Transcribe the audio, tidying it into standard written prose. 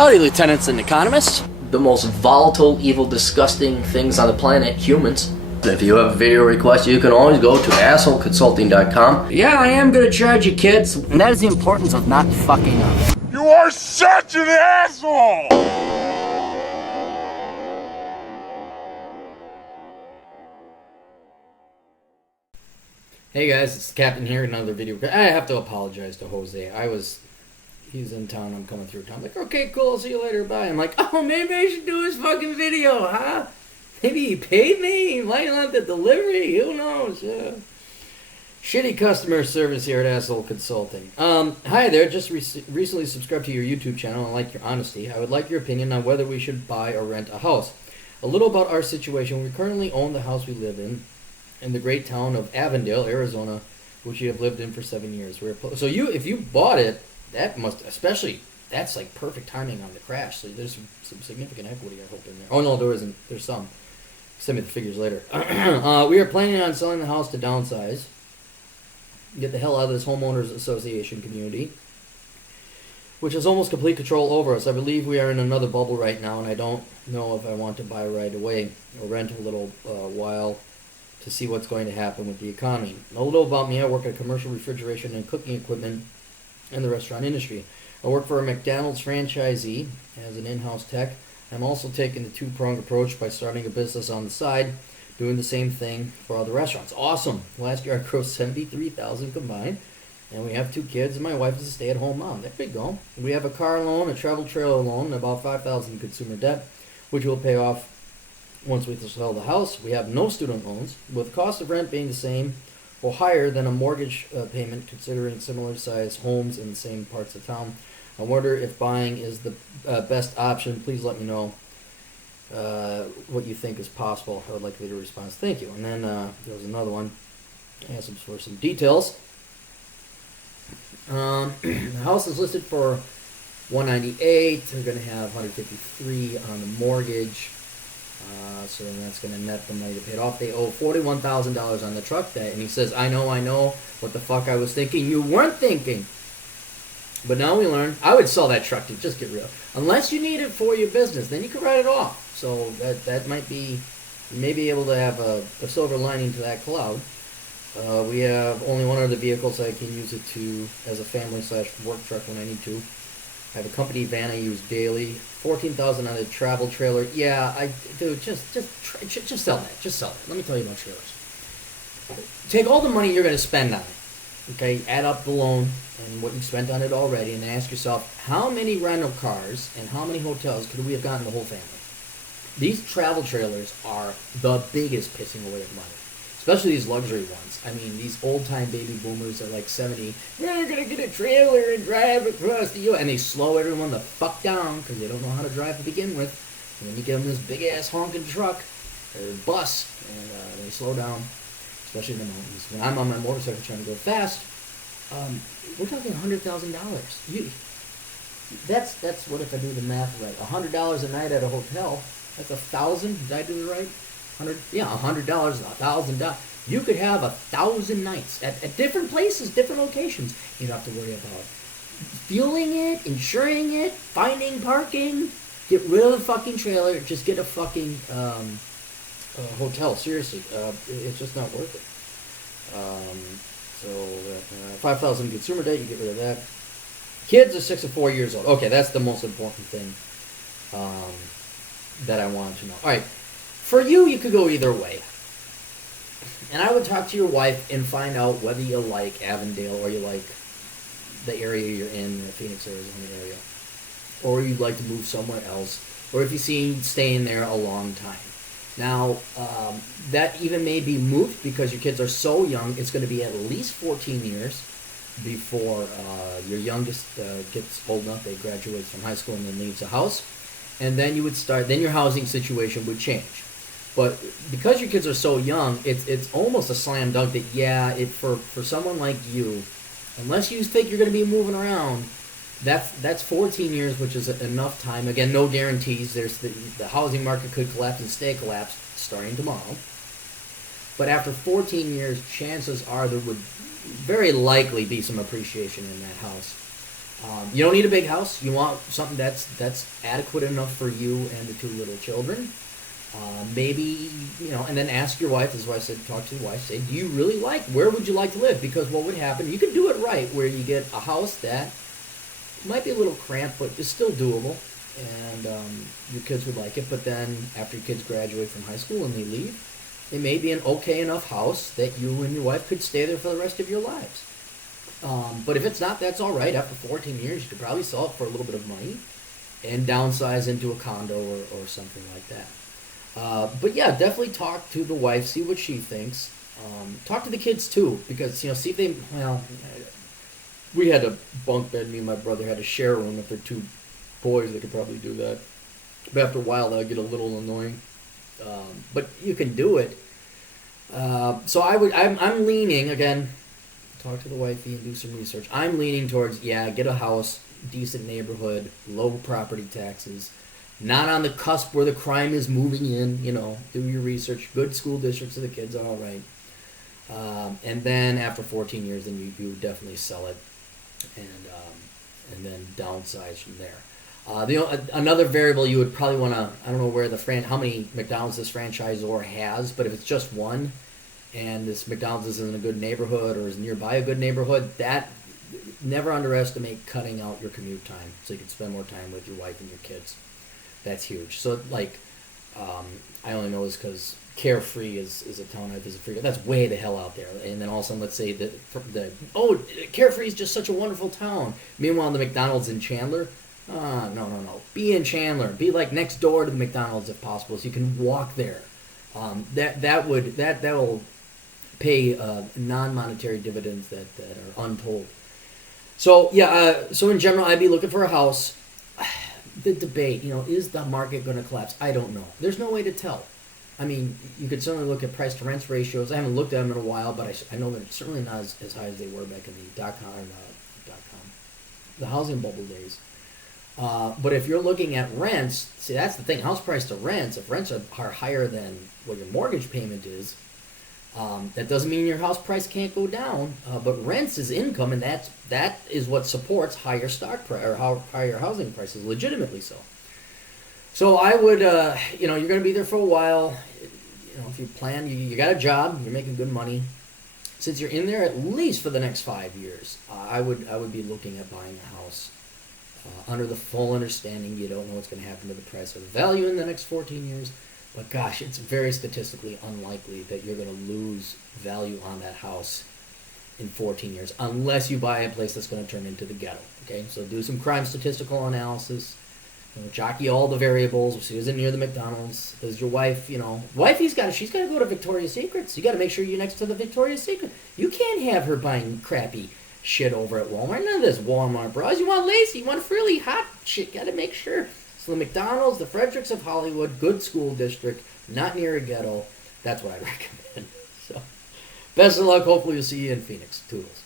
Howdy, lieutenants and economists. The most volatile, evil, disgusting things on the planet, humans. If you have a video request, you can always go to assholeconsulting.com. Yeah, I am gonna charge you, kids. And that is the importance of not fucking up. You are such an asshole! Hey guys, it's the Captain here, another video. I have to apologize to Jose. He's in town, I'm coming through town. I'm like, okay, cool, see you later, bye. I'm like, oh, maybe I should do his fucking video, huh? Maybe he paid me, he might want the delivery, who knows, yeah. Shitty customer service here at Asshole Consulting. Hi there, just recently subscribed to your YouTube channel and like your honesty. I would like your opinion on whether we should buy or rent a house. A little about our situation. We currently own the house we live in the great town of Avondale, Arizona, which you have lived in for 7 years. So if you bought it, that's like perfect timing on the crash. So there's some significant equity, I hope, in there. Oh no, there isn't. There's some. Send me the figures later. We are planning on selling the house to downsize, get the hell out of this homeowners association community, which has almost complete control over us. I believe we are in another bubble right now, and I don't know if I want to buy right away or rent a little while to see what's going to happen with the economy. A little about me: I work at commercial refrigeration and cooking equipment in the restaurant industry. I work for a McDonald's franchisee as an in-house tech. I'm also taking the two-pronged approach by starting a business on the side, doing the same thing for other restaurants. Awesome! Last year I grossed $73,000 combined, and we have 2 kids, and my wife is a stay-at-home mom. There we go. We have a car loan, a travel trailer loan, and about $5,000 in consumer debt, which will pay off once we sell the house. We have no student loans, with the cost of rent being the same or higher than a mortgage payment, considering similar sized homes in the same parts of town. I wonder if buying is the best option. Please let me know what you think is possible. I would like to read a response. Thank you. And then there was another one. I asked him for some details. The house is listed for $198. They're going to have $153 on the mortgage. So then that's going to net the money to pay it off. They owe $41,000 on the truck debt. And he says, I know what the fuck I was thinking. You weren't thinking. But now we learn, I would sell that truck to just get real. Unless you need it for your business, then you can write it off. So that might be, you may be able to have a silver lining to that cloud. We have only one other vehicle, so I can use it as a family/work truck when I need to. I have a company van I use daily. $14,000 on a travel trailer. Yeah, just sell that. Just sell it. Let me tell you about trailers. Take all the money you're going to spend on it. Okay, add up the loan and what you spent on it already, and then ask yourself, how many rental cars and how many hotels could we have gotten the whole family? These travel trailers are the biggest pissing away of money. Especially these luxury ones. I mean, these old-time baby boomers are like 70. We're going to get a trailer and drive across the U.S. And they slow everyone the fuck down because they don't know how to drive to begin with. And then you give them this big-ass honking truck or bus, and they slow down, especially in the mountains. When I'm on my motorcycle trying to go fast, we're talking $100,000. That's what if I do the math right. $100 a night at a hotel, that's $1,000. Did I do it right? $100, $1,000. You could have 1,000 nights at different places, different locations. You don't have to worry about fueling it, insuring it, finding parking. Get rid of the fucking trailer. Just get a fucking hotel. Seriously, it's just not worth it. So $5,000 consumer debt. You get rid of that. Kids are 6 and 4 years old. Okay, that's the most important thing that I wanted to know. All right. For you could go either way. And I would talk to your wife and find out whether you like Avondale or you like the area you're in, the Phoenix, Arizona area. Or you'd like to move somewhere else. Or if you've seen staying there a long time. Now, that even may be moot because your kids are so young, it's going to be at least 14 years before your youngest gets old enough, they graduate from high school and then leaves the house. And then then your housing situation would change. But because your kids are so young, it's almost a slam dunk that, for someone like you, unless you think you're going to be moving around, that's 14 years, which is enough time. Again, no guarantees. There's the housing market could collapse and stay collapsed starting tomorrow. But after 14 years, chances are there would very likely be some appreciation in that house. You don't need a big house. You want something that's adequate enough for you and the 2 little children. Maybe, and then ask your wife. This is why I said talk to the wife. Say, do you really where would you like to live? Because what would happen, you can do it right, where you get a house that might be a little cramped, but is still doable, and your kids would like it. But then after your kids graduate from high school and they leave, it may be an okay enough house that you and your wife could stay there for the rest of your lives. But if it's not, that's all right. After 14 years, you could probably sell it for a little bit of money and downsize into a condo or something like that. But yeah, definitely talk to the wife, see what she thinks. Talk to the kids too, because, see if they, we had a bunk bed, me and my brother had to share one. If they're 2 boys, they could probably do that. But after a while, that would get a little annoying. But you can do it. So I'm leaning, again, talk to the wifey and do some research. I'm leaning towards, get a house, decent neighborhood, low property taxes, not on the cusp where the crime is moving in, do your research, good school districts so the kids are all right. And then after 14 years, then you definitely sell it and then downsize from there. Another variable you would probably want to, I don't know how many McDonald's this franchisor has, but if it's just one, and this McDonald's is in a good neighborhood or is nearby a good neighborhood, that never underestimate cutting out your commute time so you can spend more time with your wife and your kids. That's huge. So I only know this because Carefree is a town I visit frequently. That's way the hell out there. And then all of a sudden, let's say Carefree is just such a wonderful town. Meanwhile, the McDonald's in Chandler, no. Be in Chandler. Be next door to the McDonald's if possible, so you can walk there. That will pay non-monetary dividends that are untold. So so in general, I'd be looking for a house. The debate, is the market going to collapse? I don't know. There's no way to tell. I mean, you could certainly look at price to rents ratios. I haven't looked at them in a while, but I know they're certainly not as high as they were back in the the housing bubble days. But if you're looking at rents, see, that's the thing. House price to rents, if rents are higher than what your mortgage payment is, that doesn't mean your house price can't go down. But rents is income, and that is what supports higher stock price or higher housing prices, legitimately so. So I would, you're going to be there for a while. If you plan, you got a job, you're making good money. Since you're in there at least for the next 5 years, I would be looking at buying a house under the full understanding you don't know what's going to happen to the price or the value in the next 14 years. But gosh, it's very statistically unlikely that you're going to lose value on that house in 14 years, unless you buy a place that's going to turn into the ghetto. Okay, so do some crime statistical analysis. Jockey all the variables. See, is it near the McDonald's? Does your wife, she's got to go to Victoria's Secret. You got to make sure you're next to the Victoria's Secret. You can't have her buying crappy shit over at Walmart. None of this Walmart bras. You want lacy, you want frilly, hot shit. Got to make sure. So the McDonald's, the Fredricks of Hollywood, good school district, not near a ghetto. That's what I recommend. So, best of luck. Hopefully, we'll see you in Phoenix. Toodles.